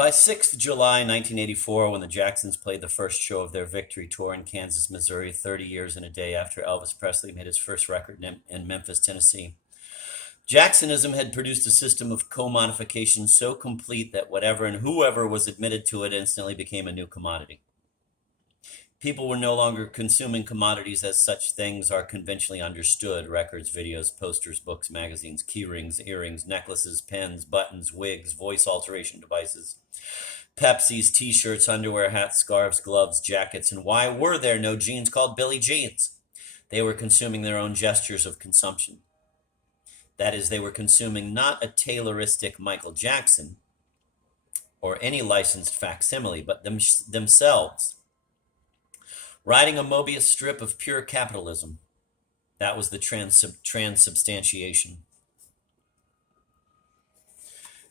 By 6th July 1984, when the Jacksons played the first show of their victory tour in Kansas, Missouri, 30 years and a day after Elvis Presley made his first record in Memphis, Tennessee, Jacksonism had produced a system of commodification so complete that whatever and whoever was admitted to it instantly became a new commodity. People were no longer consuming commodities as such things are conventionally understood: records, videos, posters, books, magazines, key rings, earrings, necklaces, pens, buttons, wigs, voice alteration devices, Pepsis, t-shirts, underwear, hats, scarves, gloves, jackets. And why were there no jeans called Billie Jeans? They were consuming their own gestures of consumption. That is, they were consuming not a Tayloristic Michael Jackson or any licensed facsimile, but themselves. Riding a Mobius strip of pure capitalism. That was the transubstantiation.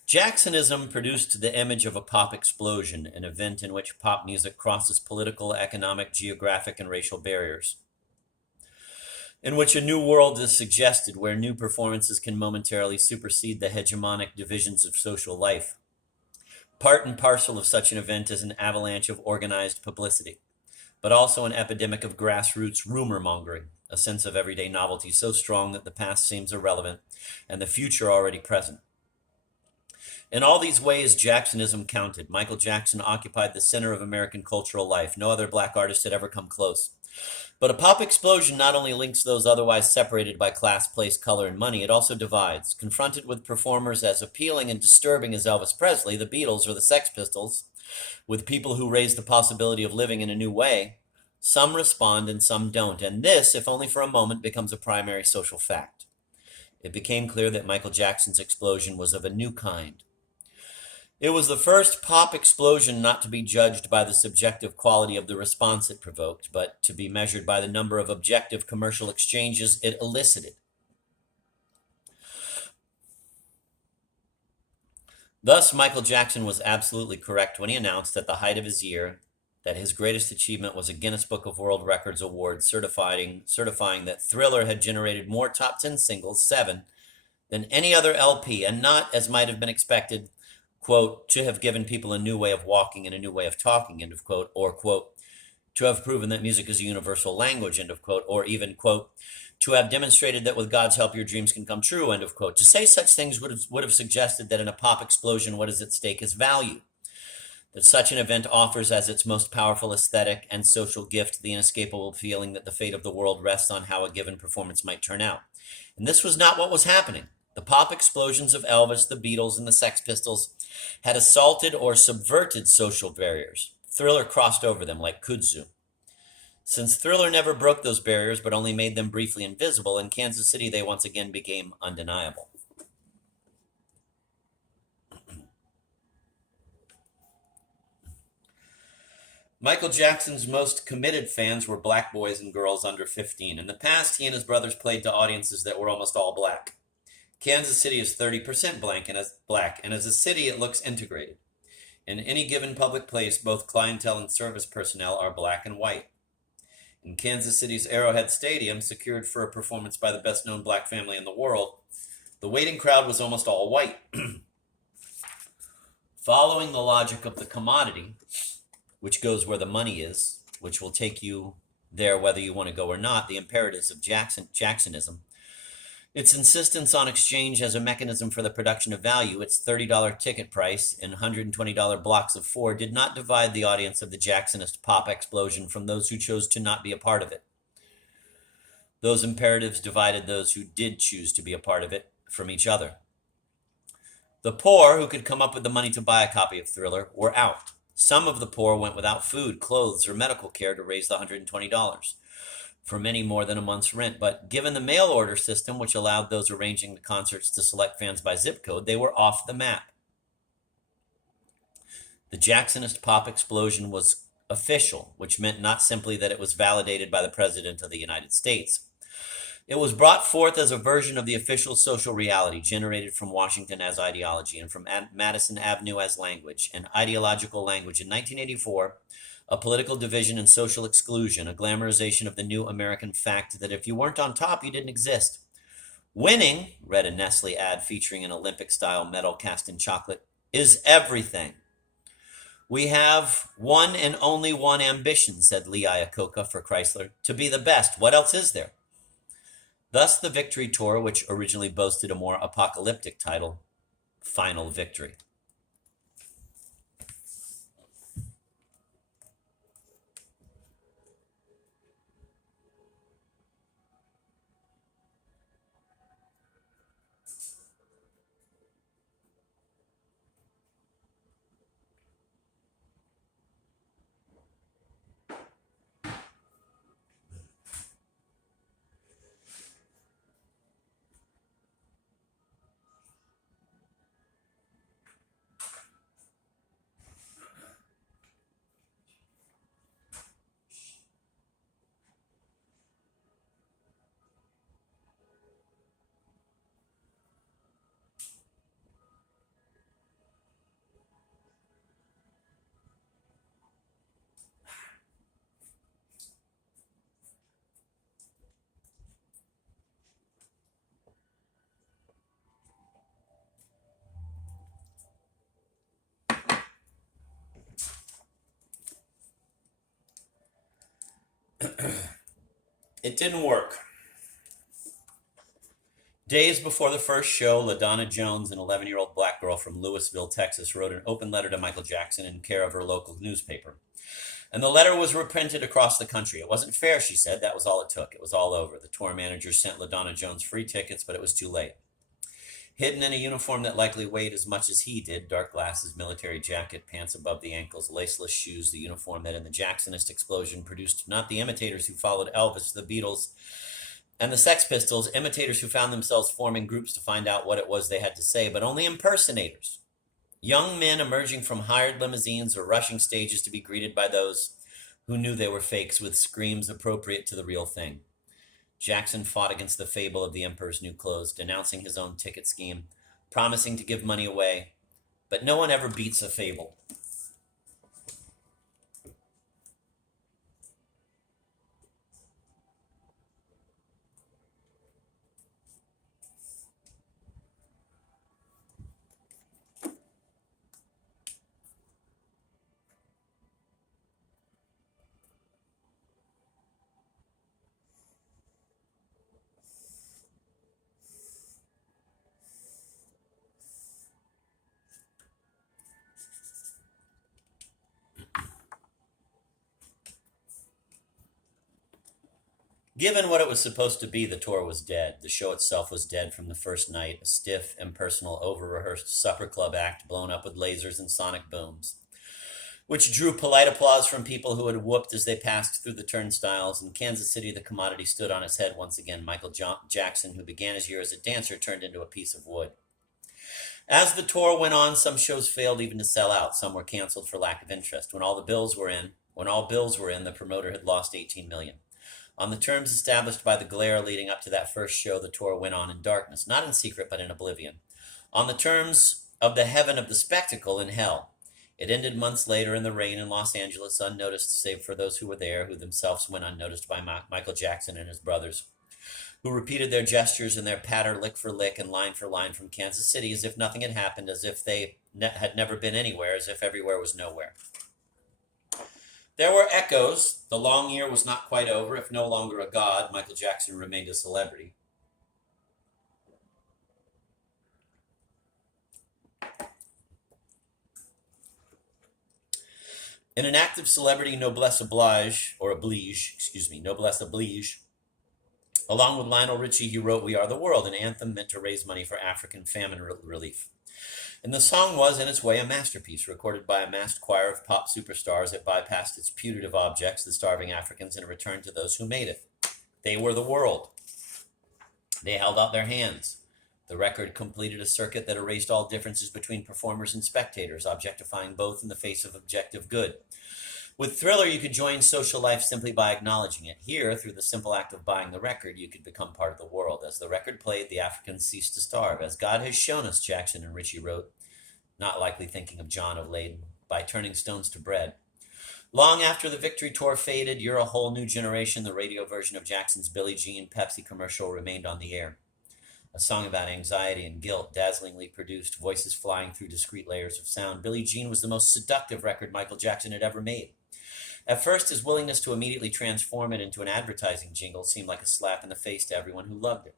Jacksonism produced the image of a pop explosion, an event in which pop music crosses political, economic, geographic, and racial barriers, in which a new world is suggested where new performances can momentarily supersede the hegemonic divisions of social life. Part and parcel of such an event is an avalanche of organized publicity, but also an epidemic of grassroots rumor mongering, a sense of everyday novelty so strong that the past seems irrelevant and the future already present. In all these ways, Jacksonism counted. Michael Jackson occupied the center of American cultural life. No other black artist had ever come close. But a pop explosion not only links those otherwise separated by class, place, color, and money, it also divides. Confronted with performers as appealing and disturbing as Elvis Presley, the Beatles, or the Sex Pistols, with people who raise the possibility of living in a new way, some respond and some don't. And this, if only for a moment, becomes a primary social fact. It became clear that Michael Jackson's explosion was of a new kind. It was the first pop explosion not to be judged by the subjective quality of the response it provoked, but to be measured by the number of objective commercial exchanges it elicited. Thus, Michael Jackson was absolutely correct when he announced at the height of his year that his greatest achievement was a Guinness Book of World Records award certifying that Thriller had generated more top 10 singles, 7, than any other LP, and not, as might have been expected, quote, to have given people a new way of walking and a new way of talking, end of quote, or, quote, to have proven that music is a universal language, end of quote, or even, quote, to have demonstrated that with God's help your dreams can come true, end of quote. To say such things would have suggested that in a pop explosion what is at stake is value, that such an event offers as its most powerful aesthetic and social gift the inescapable feeling that the fate of the world rests on how a given performance might turn out. And this was not what was happening. The pop explosions of Elvis, the Beatles, and the Sex Pistols had assaulted or subverted social barriers. Thriller crossed over them like kudzu. Since Thriller never broke those barriers but only made them briefly invisible, in Kansas City they once again became undeniable. Michael Jackson's most committed fans were black boys and girls under 15. In the past, he and his brothers played to audiences that were almost all black. Kansas City is 30% black, and as a city, it looks integrated. In any given public place, both clientele and service personnel are black and white. In Kansas City's Arrowhead Stadium, secured for a performance by the best-known black family in the world, the waiting crowd was almost all white. Following the logic of the commodity, which goes where the money is, which will take you there whether you want to go or not, the imperatives of Jacksonism, its insistence on exchange as a mechanism for the production of value, its $30 ticket price and $120 blocks of 4 did not divide the audience of the Jacksonist pop explosion from those who chose to not be a part of it. Those imperatives divided those who did choose to be a part of it from each other. The poor, who could come up with the money to buy a copy of Thriller, were out. Some of the poor went without food, clothes, or medical care to raise the $120, for many more than a month's rent. But given the mail order system, which allowed those arranging the concerts to select fans by zip code, they were off the map. The Jacksonist pop explosion was official, which meant not simply that it was validated by the President of the United States. It was brought forth as a version of the official social reality generated from Washington as ideology and from Madison Avenue as language, an ideological language. In 1984, a political division and social exclusion, a glamorization of the new American fact that if you weren't on top, you didn't exist. Winning, read a Nestle ad featuring an Olympic-style medal cast in chocolate, is everything. We have one and only one ambition, said Lee Iacocca for Chrysler, to be the best. What else is there? Thus the Victory Tour, which originally boasted a more apocalyptic title, Final Victory. It didn't work. Days before the first show, LaDonna Jones, an 11-year-old black girl from Louisville, Texas, wrote an open letter to Michael Jackson in care of her local newspaper. And the letter was reprinted across the country. It wasn't fair, she said. That was all it took. It was all over. The tour manager sent LaDonna Jones free tickets, but it was too late. Hidden in a uniform that likely weighed as much as he did, dark glasses, military jacket, pants above the ankles, laceless shoes, the uniform that in the Jacksonist explosion produced not the imitators who followed Elvis, the Beatles, and the Sex Pistols, imitators who found themselves forming groups to find out what it was they had to say, but only impersonators. Young men emerging from hired limousines or rushing stages to be greeted by those who knew they were fakes with screams appropriate to the real thing. Jackson fought against the fable of the Emperor's New Clothes, denouncing his own ticket scheme, promising to give money away, but no one ever beats a fable. Given what it was supposed to be, the tour was dead. The show itself was dead from the first night, a stiff, impersonal, over-rehearsed supper club act blown up with lasers and sonic booms, which drew polite applause from people who had whooped as they passed through the turnstiles. In Kansas City, the commodity stood on its head once again. Michael Jackson, who began his year as a dancer, turned into a piece of wood. As the tour went on, some shows failed even to sell out. Some were canceled for lack of interest. When all bills were in, the promoter had lost $18 million. On the terms established by the glare leading up to that first show, the tour went on in darkness, not in secret, but in oblivion. On the terms of the heaven of the spectacle in hell. It ended months later in the rain in Los Angeles, unnoticed save for those who were there, who themselves went unnoticed by Michael Jackson and his brothers, who repeated their gestures and their patter lick for lick and line for line from Kansas City as if nothing had happened, as if they had never been anywhere, as if everywhere was nowhere. There were echoes. The long year was not quite over. If no longer a god, Michael Jackson remained a celebrity. In an act of celebrity noblesse oblige, along with Lionel Richie, he wrote We Are the World, an anthem meant to raise money for African famine relief. And the song was, in its way, a masterpiece, recorded by a massed choir of pop superstars that bypassed its putative objects, the starving Africans, and returned to those who made it. They were the world. They held out their hands. The record completed a circuit that erased all differences between performers and spectators, objectifying both in the face of objective good. With Thriller, you could join social life simply by acknowledging it. Here, through the simple act of buying the record, you could become part of the world. As the record played, the Africans ceased to starve. As God has shown us, Jackson and Richie wrote, not likely thinking of John of Leyden, by turning stones to bread. Long after the Victory Tour faded, You're a Whole New Generation, the radio version of Jackson's Billie Jean Pepsi commercial, remained on the air. a song about anxiety and guilt, dazzlingly produced, voices flying through discrete layers of sound. Billie Jean was the most seductive record Michael Jackson had ever made. At first, his willingness to immediately transform it into an advertising jingle seemed like a slap in the face to everyone who loved it.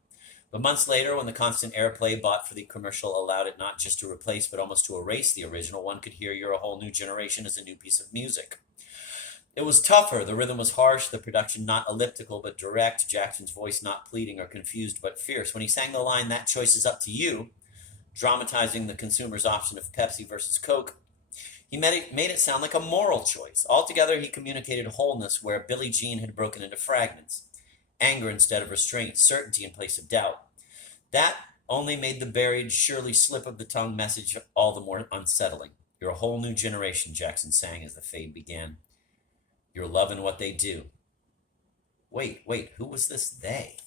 But months later, when the constant airplay bought for the commercial allowed it not just to replace but almost to erase the original, one could hear You're a Whole New Generation as a new piece of music. It was tougher. The rhythm was harsh, the production not elliptical but direct, Jackson's voice not pleading or confused but fierce. When he sang the line, "That choice is up to you," dramatizing the consumer's option of Pepsi versus Coke, he made it sound like a moral choice. Altogether, he communicated wholeness where Billie Jean had broken into fragments. Anger instead of restraint, certainty in place of doubt. That only made the buried, surely slip of the tongue message all the more unsettling. You're a whole new generation, Jackson sang as the fade began. You're loving what they do. Wait, who was this they?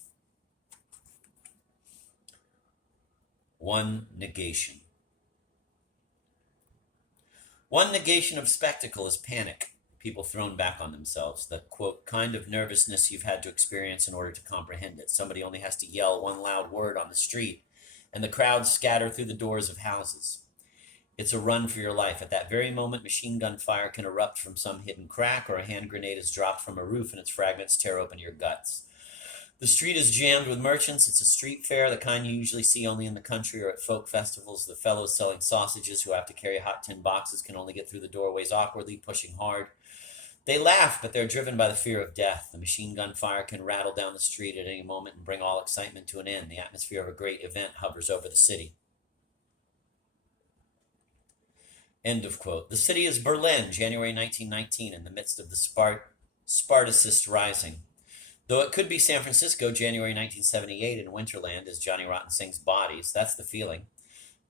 One negation. One negation of spectacle is panic, people thrown back on themselves, the, quote, kind of nervousness you've had to experience in order to comprehend it. Somebody only has to yell one loud word on the street, and the crowds scatter through the doors of houses. It's a run for your life. At that very moment, machine gun fire can erupt from some hidden crack, or a hand grenade is dropped from a roof and its fragments tear open your guts. The street is jammed with merchants. It's a street fair, the kind you usually see only in the country or at folk festivals. The fellows selling sausages who have to carry hot tin boxes can only get through the doorways awkwardly, pushing hard. They laugh, but they're driven by the fear of death. The machine gun fire can rattle down the street at any moment and bring all excitement to an end. The atmosphere of a great event hovers over the city. End of quote. The city is Berlin, January 1919, in the midst of the Spartacist Rising. Though it could be San Francisco, January 1978, in Winterland, as Johnny Rotten sings Bodies. That's the feeling.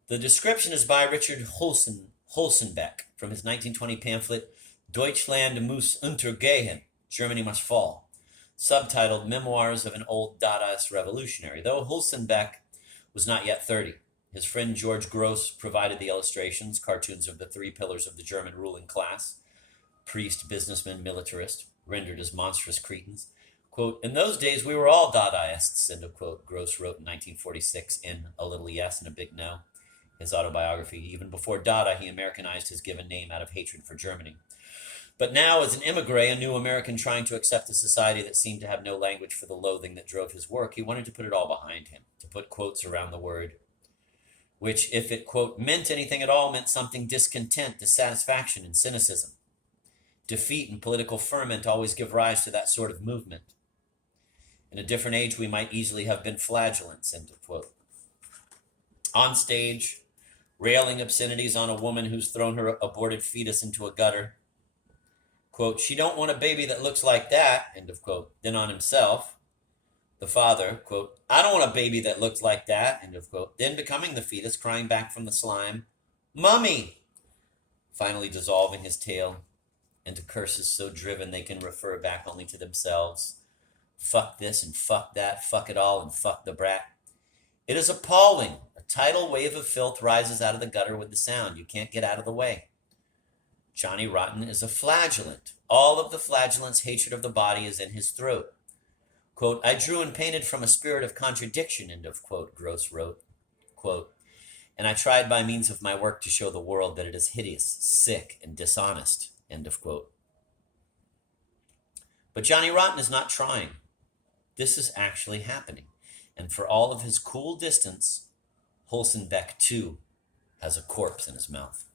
The description is by Richard Holzenbeck from his 1920 pamphlet, Deutschland muss untergehen, Germany Must Fall, subtitled Memoirs of an Old Dadaist Revolutionary. Though Holzenbeck was not yet 30. His friend George Gross provided the illustrations, cartoons of the three pillars of the German ruling class, priest, businessman, militarist, rendered as monstrous cretins. Quote, in those days we were all Dadaists, end of quote, Gross wrote in 1946 in A Little Yes and a Big No, his autobiography. Even before Dada, he Americanized his given name out of hatred for Germany. But now, as an immigrant, a new American trying to accept a society that seemed to have no language for the loathing that drove his work, he wanted to put it all behind him, to put quotes around the word, which, if it, quote, meant anything at all, meant something discontent, dissatisfaction, and cynicism. Defeat and political ferment always give rise to that sort of movement. In a different age, we might easily have been flagellants, end of quote. On stage, railing obscenities on a woman who's thrown her aborted fetus into a gutter. Quote, she don't want a baby that looks like that, end of quote. Then on himself, the father, quote, I don't want a baby that looks like that, end of quote. Then becoming the fetus, crying back from the slime, Mummy! Finally dissolving his tale into curses so driven they can refer back only to themselves. Fuck this and fuck that, fuck it all and fuck the brat. It is appalling. A tidal wave of filth rises out of the gutter with the sound. You can't get out of the way. Johnny Rotten is a flagellant. All of the flagellant's hatred of the body is in his throat. Quote, I drew and painted from a spirit of contradiction, end of quote, Gross wrote. Quote, and I tried by means of my work to show the world that it is hideous, sick, and dishonest, end of quote. But Johnny Rotten is not trying. This is actually happening. And for all of his cool distance, Holzenbeck, too, has a corpse in his mouth.